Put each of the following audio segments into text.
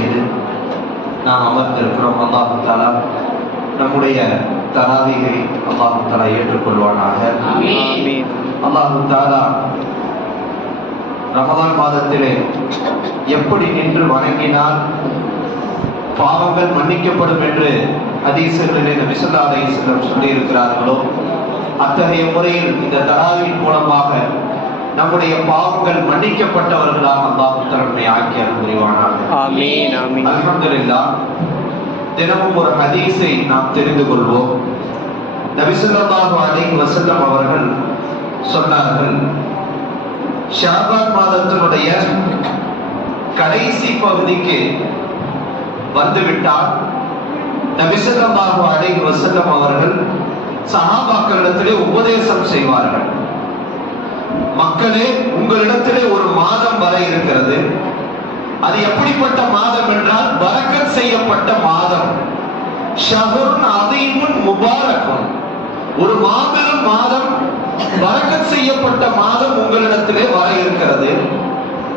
செய்து நாம் அமர்ந்திருக்கிறோம் அல்லாஹு தாலா நம்முடைய தராவிகை அல்லாஹு தாலா ஏற்றுக்கொள்வானாக. அல்லாஹு தாலா ரமலான் மாதத்திலே எப்படி நின்று வணங்கினால் பாவங்கள் மன்னிக்கப்படும் என்று ஹதீசுகளிலே நபி ஸல்லல்லாஹு அலைஹி வஸல்லம் சொல்லியிருக்கிறார்களோ அத்தகைய முறையில் இந்த தராவின் மூலமாக நம்முடைய பாவங்கள் மன்னிக்கப்பட்டவர்களாக அல்லாஹ் தன்னை ஆக்கி அருள் புரிவானாக ஆமீன் ஆமீன். அல்ஹம்துலில்லாஹ் தினமும் ஒரு ஹதீஸை நாம் தெரிந்து கொள்வோம். நபி ஸல்லல்லாஹு அலைஹி வஸல்லம் அவர்கள் சொன்னார்கள் ஷாபான் மாதத்தினுடைய கடைசி பகுதிக்கு வந்துவிட்டால் நபி ஸல்லல்லாஹு அலைஹி வஸல்லம் அவர்கள் சஹாபாக்களிடத்திலே உபதேசம் செய்வார்கள். மக்களே உங்களிடத்திலே ஒரு மாதம் வர இருக்கிறது. அது எப்படிப்பட்ட மாதம் என்றால் பரக்கத் செய்யப்பட்ட மாதம். ஷஹருன் அதீமுன் முபாரக்கும். ஒரு மாபெரும் மாதம் பரக்கத் செய்யப்பட்ட மாதம் உங்களிடத்திலே வர இருக்கிறது.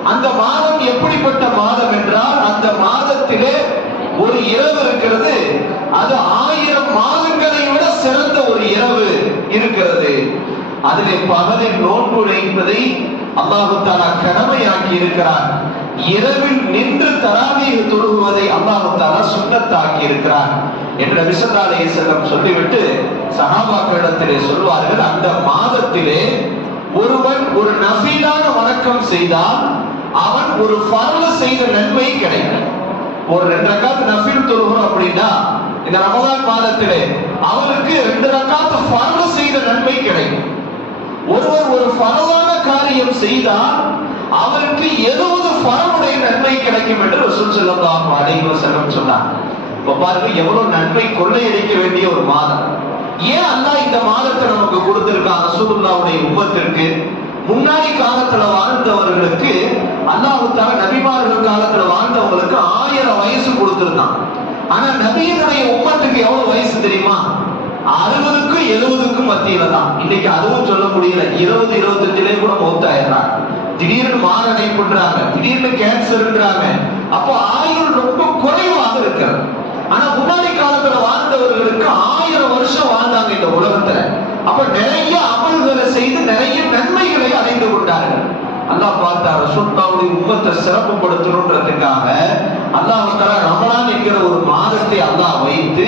அந்த மாதம் எப்படிப்பட்ட மாதம் என்றால் அந்த மாதத்திலே ஒரு இரவு இருக்கிறது. அது ஆயிரம் மாதங்களை விட சிறந்த ஒரு இரவு இருக்கிறது. அதிலே பகலில் நோன்பு வைப்பதை அல்லாஹு தாலா கடமையாக்கி இருக்கிறார் இரவில் நின்று தராவீக தொழுகுவதை அல்லாஹு தாலா சுண்ணத்தாக்கி இருக்கிறார் என்ற விசந்தாலே செல்லம் சொல்லிவிட்டு சகாபாக்களிடத்திலே சொல்வார்கள். அந்த மாதத்திலே ஒருவன் ஒரு நபீலான வணக்கம் செய்தால் அவன் ஒரு பரல செய்த நன்மை கிடைக்கும். ஒரு ரெண்டு ரக்காத்து நஃபில் தொழுகிறோம் அப்படின்னா இந்த ரமதான் மாதத்திலே அவருக்கு ரெண்டு ரக்காத்து ஃபர்ல செய்த நன்மை கிடைக்கும். ஒருவர் ஒரு ஃபரவான காரியம் செய்தால் அவருக்கு எழுபது ஃபரமுடைய நன்மை கிடைக்கும் என்று ரசூல் செல்லம் அலைவ செல்லம் சொன்னார். இப்ப பாருங்க எவ்வளவு நன்மை கொள்ளையடிக்க வேண்டிய ஒரு மாதம். ஏன் அல்லாஹ் இந்த மாதத்தை நமக்கு கொடுத்திருக்கான்? ரசூலுல்லாஹ்வுடைய உம்மத்திற்கு முன்னாடி காலத்துல வாழ்ந்தவர்களுக்கு அல்லாவுக்காக நபிமார்கள் காலத்துல வாழ்ந்தவங்களுக்கு ஆயிரம் வயசு கொடுத்திருந்தான். ஆனா நபியினுடைய உம்மத்துக்கு எவ்வளவு வயசு தெரியுமா? அறுபதுக்கும் எழுபதுக்கும் மத்தியில தான் இன்னைக்கு அதுவும் சொல்ல முடியல. இருபது இருபத்தஞ்சுலயே கூட மௌத்தாயிடுறாங்க. திடீர்னு மாரடைப்புன்றாங்க திடீர்னு கேன்சர்ன்றாங்க. அப்போ ஆயுள் ரொம்ப குறைவாக இருக்கிறது. ஆனா முன்னாடி காலத்துல வாழ்ந்தவர்களுக்கு ஆயிரம் வருஷம் வாழ்ந்தாங்க இந்த உலகத்துல. அப்ப நிறைய அமல்களை செய்து நிறைய நன்மைகளை அடைந்து கொண்டார்கள். அல்லாஹ் பார்த்தா ரசூலுல்லாஹ்வுடைய முகத்தை சிறப்புப்படுத்தணுன்றதுக்காக அல்லாஹ் தஆலா ரமலான் என்கிற ஒரு மாதத்தை அல்லாஹ் வைத்து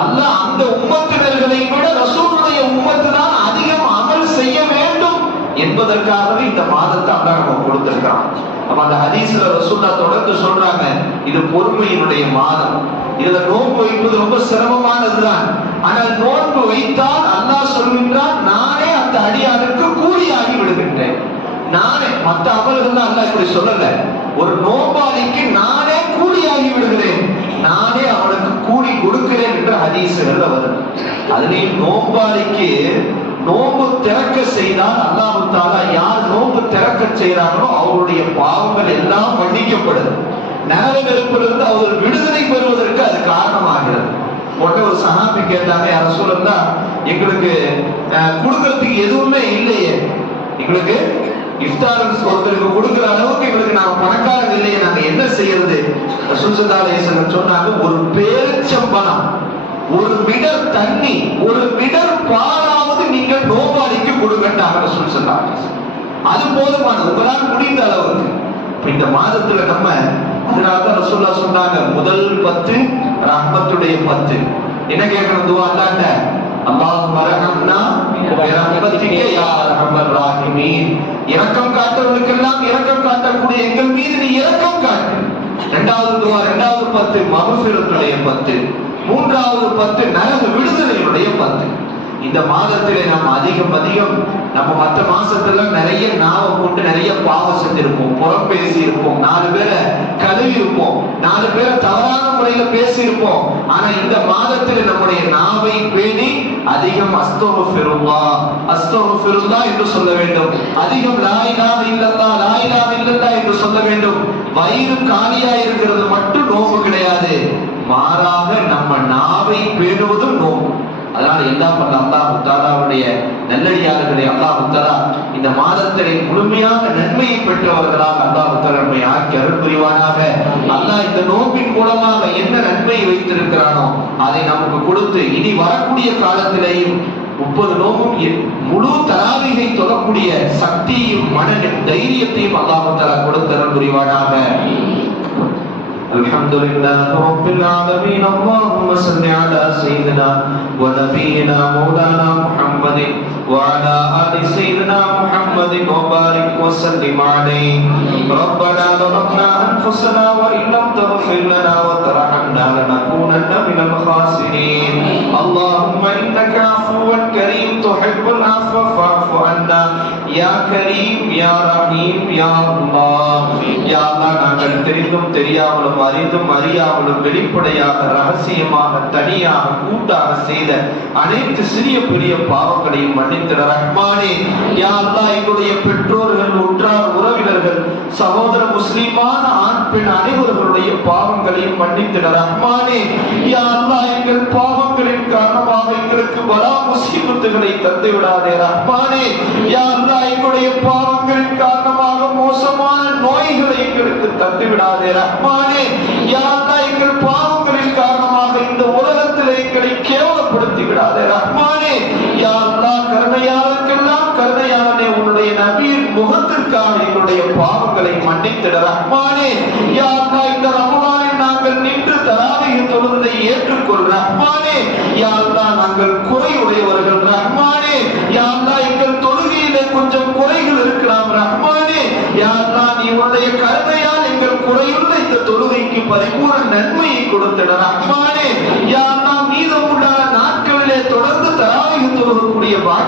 அல்லாஹ் அந்த உம்மத்தினர்களை விட ரசூலுடைய உம்மத்து தான் அதிகம் அமல் செய்ய வேண்டும் என்பதற்காகவே இந்த மாதத்தை அல்லாஹ் நம்ம கொடுத்திருக்கிறான். அப்ப அந்த ஹதீஸ்ல ரசூல்லா தொடர்ந்து சொல்றாங்க இது பொறுமையினுடைய மாதம். இதுல நோன்பு வைப்பது ரொம்ப சிரமமானதுதான். ஆனால் நோன்பு வைத்தால் அல்லாஹ் சொல்கின்றான் நானே அந்த அடியானுக்கு கூலியாகி விடுகின்றேன் மற்ற மத்த தான் அல்லாஹ் இப்படி சொல்லல. ஒரு நோபாளிக்கு நானே கூலியாகி விடுகிறேன். நானே அவனுக்கு கூலி கொடுக்கிறேன் என்ற ஹதீசுகள் வரும் அதுலயும் நோம்பாளிக்கு நோம்பு திறக்க செய்தால் அல்லாஹு தாலா யார் நோம்பு திறக்க செய்கிறாங்களோ அவருடைய பாவங்கள் எல்லாம் மன்னிக்கப்படுது. நரக நெருப்பிலிருந்து அவர் விடுதலை பெறுவதற்கு அது காரணமாகிறது. உடனே ஒரு சகாபி கேட்டாங்க யார சொல்லா எங்களுக்கு கொடுக்கறதுக்கு எதுவுமே இல்லையே. எங்களுக்கு இஃப்தார் ஒருத்தருக்கு கொடுக்கிற அளவுக்கு எங்களுக்கு நாம பணக்காரங்க இல்லையே நாங்க என்ன செய்யறது? சுசதாலேசன் சொன்னாங்க ஒரு பேரிச்சம்பழம் ஒரு மிடர் தண்ணி ஒரு மிடர் பாலாவது நீங்கள் நோபாளிக்கு கொடுக்கட்டாங்க சொல்லுறாங்க அது போதுமானது உங்களால் முடிந்த அளவுக்கு. இந்த மாதத்துல நம்ம அதனாலதான் ரசூல்லா சொன்னாங்க முதல் பத்து ரஹ்மத்துடைய பத்து. என்ன கேட்கணும் துவா அல்லாட்ட? அல்லாஹ் மரஹம்னா பிரஹ்மத்திக யா அர்ஹமர் ராஹிமீன். இரக்கம் காட்டவனுக்கெல்லாம் இரக்கம் காட்டக்கூடிய எங்கள் மீது நீ இரக்கம் காட்டு. இரண்டாவது துவா இரண்டாவது பத்து மகஃபிரத்துடைய பத்து. மூன்றாவது பத்து நரக விடுதலையுடைய பத்து. இந்த மாதத்திலே நாம் அதிகம் அதிகம் நம்ம மற்ற மாசத்துல நிறைய நாவம் கொண்டு நிறைய பாவம் செஞ்சிருப்போம் புறம் பேசி இருப்போம் நாலு பேரை கழுவி இருப்போம் நாலு பேரை தவறான முறையில பேசி இருப்போம் ஆனா இந்த மாதத்தில் நம்முடைய நாவை பேணி அதிகம் அஸ்தோஃபிருல்லா பெருந்தா என்று சொல்ல வேண்டும். அதிகம் லாயிலாக இல்லத்தா லாயிலாக இல்லத்தா என்று சொல்ல வேண்டும். வயிறு காலியா இருக்கிறது மட்டும் நோம்பு கிடையாது. மாறாக நம்ம நாவை பேணுவதும் நோம்பு. அதனால என்ன பண்ண அல்லாஹ் தாலாவுடைய நல்லடியார்களே அல்லாஹ் தாலா இந்த மாதத்திலே முழுமையாக நன்மையை பெற்றவர்களாக அல்லாஹ் தாலா ஆக்கி அருள் புரிவானாக. அல்லாஹ் இந்த நோம்பின் மூலமாக என்ன நன்மை வைத்திருக்கிறானோ அதை நமக்கு கொடுத்து இனி வரக்கூடிய காலத்திலேயும் முப்பது நோம்பும் எ- முழு தராவிகை தொழக்கூடிய சக்தியையும் மன தைரியத்தையும் அல்லாஹ் தாலா கொடுத்து அருள் புரிவானாக. الحمد لله رب العالمين. اللهم صل على سيدنا ونبينا مولانا محمد وعلى آل سيدنا محمد وبارك وسلم عليه. ربنا ظلمنا أنفسنا وإن لم تغفر لنا وترحمنا لنكونن من الخاسرين. اللهم إنك عفو كريم تحب العفو فاعف عنا. யா கரீம் யா ரஹீம் யா அல்லா நாங்கள் தெரிந்தும் தெரியாமலும் அறிந்தும் அறியாமலும் வெளிப்படையாக ரகசியமாக தனியாக கூட்டாக செய்த அனைத்து சிறிய பெரிய பாவங்களையும் மன்னித்திட ரஹ்மானே. யா அல்லா எங்களுடைய பெற்றோர்கள் உற்றார் உறவினர்கள் சகோதர முஸ்லீமான ஆண் பெண் அனைவர்களுடைய பாவங்களையும் மன்னித்திட ரஹ்மானே. யா அல்லா எங்கள் பாவங்களின் காரணமாக எங்களுக்கு வரா முசீபத்துகளை தந்து விடாதே ரஹ்மானே. யா அல்லாஹ் எங்களுடைய காரணமாக மோசமான நோய்களை எங்களுக்கு தந்துவிடாதே ரஹ்மானே. யா எங்கள் பாவங்களின் காரணமாக இந்த உலகத்தில் எங்களை கேவலப்படுத்தி விடாதே ரஹ்மானே. யா அல்லாஹ் கருணையாளனே உன்னுடைய நபியின் முகத்திற்காக என்னுடைய பாவங்களை மன்னித்திட ரஹ்மானே. யாருனா இந்த ரமலானில் நாங்கள் நின்று தராவிக தொழுதை ஏற்றுக்கொள் ரஹ்மானே. யாருனா அல்லாஹ் நாங்கள் குறையுடையவர்கள் ரஹ்மானே. யாருனா எங்கள் தொழுகையில கொஞ்சம் குறைகள் இருக்கலாம் ரஹ்மானே. யாருனா நீ உன்னுடைய கருணையால் எங்கள் குறையுள்ள இந்த தொழுகைக்கு பரிபூர்ண நன்மையை கொடுத்திட ரஹ்மானே. யாருனா அல்லாஹ்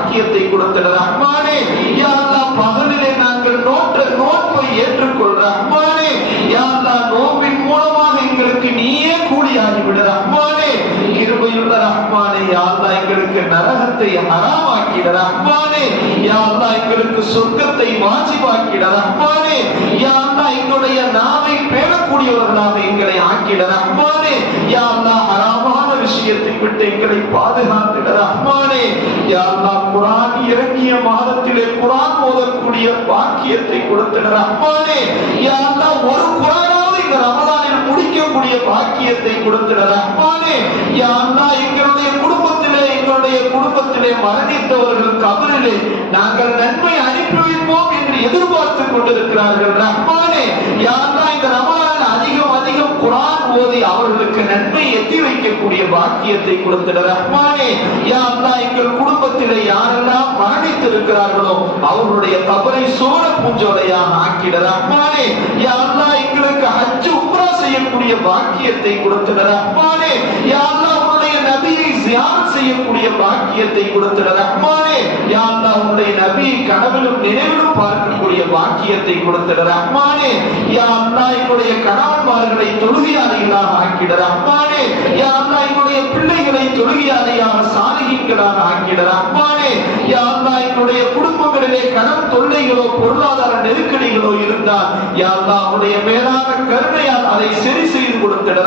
பாக்கியத்தை கொடுத்திட ரஹ்மானே யாரா பகலிலே நாங்கள் நோற்ற நோன்பை ஏற்றுக்கொள் ரஹ்மானே யாரா அல்லாஹ் நோம்பின் மூலமாக எங்களுக்கு நீயே கூடி விடு ரஹ்மானே கிருபையுள்ள ரஹ்மானே யாரா எங்களுக்கு நரகத்தை ஹராமாக்கிட. ரஹ்மானே யாரா எங்களுக்கு சொர்க்கத்தை வாஜிபாக்கிட. ரஹ்மானே யாரா எங்களுடைய நாவை பேணக்கூடியவர்களாக எங்களை ஆக்கிட. ரஹ்மானே யாரா அல்லாஹ் ஹராமான விஷயத்தை விட்டு எங்களை பாதுகாத்திட அம்மானே யா குரான் இறங்கிய மாதத்திலே குரான் ஓதக்கூடிய பாக்கியத்தை கொடுத்திட அம்மானே யா ஒரு குரானாவது இந்த ரமதானில் முடிக்கக்கூடிய பாக்கியத்தை கொடுத்திட அம்மானே யா எங்களுடைய குடும்பத்திலே எங்களுடைய குடும்பத்திலே மரணித்தவர்கள் கபரிலே நாங்கள் நன்மை அனுப்பி வைப்போம் என்று எதிர்பார்த்து கொண்டிருக்கிறார்கள். ரஹ்மானே யா இந்த ரமலான் அதிகம் அதிகம் குரான் ஓதி அவர்களுக்கு நன்மை எத்தி வைக்கக்கூடிய பாக்கியத்தை கொடுத்திட ரஹ்மானே யா அல்லாஹ் எங்கள் குடும்பத்திலே யாரெல்லாம் மரணித்து இருக்கிறார்களோ அவர்களுடைய தவறை சோழ பூஞ்சோலையாக ஆக்கிட ரஹ்மானே. யா அல்லாஹ் எங்களுக்கு ஹஜ் உம்ரா செய்யக்கூடிய பாக்கியத்தை கொடுத்திட ரஹ்மானே. யா அல்லாஹ் உன்னுடைய செய்யக்கூடிய பாக்கியத்தை கொடுத்திட ரஹ்மானே யா அல்லாஹ் உன்னுடைய நபி கனவிலும் நினைவிலும் பார்க்கக்கூடிய பாக்கியத்தை கொடுத்திட ரஹ்மானே. யா அண்ணா என்னுடைய கணவன்மார்களை தொழுகையாளிகளாக ஆக்கிட ரஹ்மானே. யா அல்லாஹ் என்னுடைய பிள்ளைகளை தொழுகையாளியாக சாலிகங்களாக ஆக்கிட ரஹ்மானே. யா அல்லாஹ் என்னுடைய குடும்பங்களிலே கடன் தொல்லைகளோ பொருளாதார நெருக்கடிகளோ இருந்தால் யா அல்லாஹ் உன்னுடைய மேலான கருணையால் அதை சரி செய்து கொடுத்திட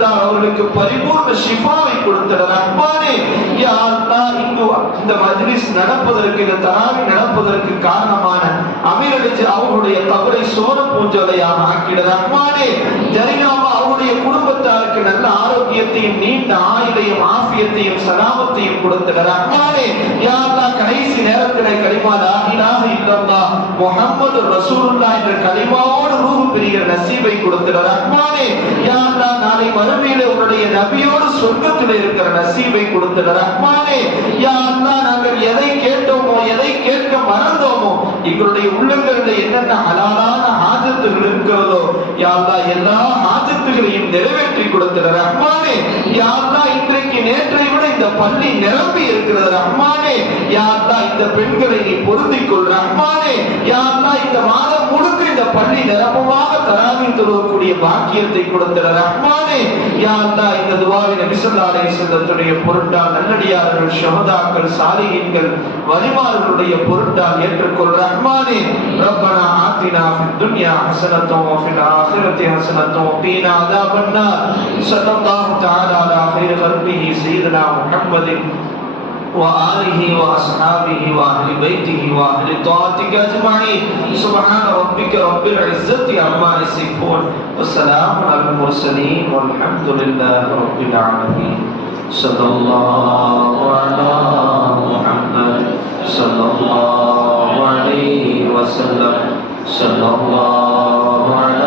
দাও அவர்களுக்கு பரிபூர்ண ஷிஃபாவை கொடுத்திட ரஹ்மானே யா இங்கு இந்த மஜ்லிஸ் நடப்பதற்கு இந்த தராவி நடப்பதற்கு காரணமான அமீரடிச்சு அவர்களுடைய தவறை சோர பூஞ்சோலையாக ஆக்கிட ரஹ்மானே ஜரினாமா அவருடைய குடும்பத்தாருக்கு நல்ல ஆரோக்கியத்தையும் நீண்ட ஆயுளையும் ஆசியத்தையும் சலாமத்தையும் கொடுத்திட ரஹ்மானே யா கடைசி நேரத்திலே கலிமா லா இலாஹ முகமது முஹம்மது என்ற கலிமாவோடு ரூபு பிரிகிற நசீபை கொடுத்திட ரஹ்மானே யா நாளை மறுமையிலே உன்னுடைய நபியோடு சொர்க்கத்தில் இருக்கிற நசீபை கொடுத்துட ரஹ்மானே யா அல்லாஹ் நாங்கள் எதை கேட்டோமோ எதை கேட்க மறந்தோமோ எங்களுடைய உள்ளங்களில் என்னென்ன ஹலாலான ஆஜத்துகள் இருக்கிறதோ யா அல்லாஹ் எல்லா ஆஜத்துகளையும் நிறைவேற்றி கொடுத்துட ரஹ்மானே. யா அல்லாஹ் இன்றைக்கு இன்னைக்கு நேற்றை விட இந்த பள்ளி நிரம்பி இருக்கிறது. ரஹ்மானே யாத்தா இந்த பெண்களை நீ பொருந்திக் கொள் ரஹ்மானே யாத்தா இந்த மாதம் முழுக்க இந்த பள்ளி நிரப்பமாக தராமி தொழுவக்கூடிய பாக்கியத்தை கொடுத்திட ரஹ்மானே யாத்தா இந்த துவாரி நபிசல்லாலை செல்லத்துடைய பொருட்டால் நல்லடியார்கள் ஷமதாக்கள் சாலிகின்கள் வரிமார்களுடைய பொருட்டால் ஏற்றுக்கொள் ரஹ்மானே ரப்பனா ஆத்தினா துன்யா ஹசனத்தும் ஆஹிரத்தி ஹசனத்தும் பீனா அதாபன்னா சல்லல்லாஹு தஆலா அலா خير خلقه سيدنا محمد وآله وأصحابه وأهل بيته وأهل طاعتك أجمعين. سبحان ربك رب العزة عما يصفون. وسلام على المرسلين والحمد لله رب العالمين. صلى الله على محمد. صلى الله عليه وسلم. صلى الله صلى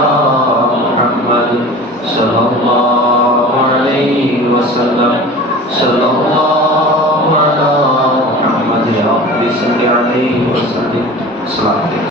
صلى الله على محمد رب صل عليه وسلم صلاه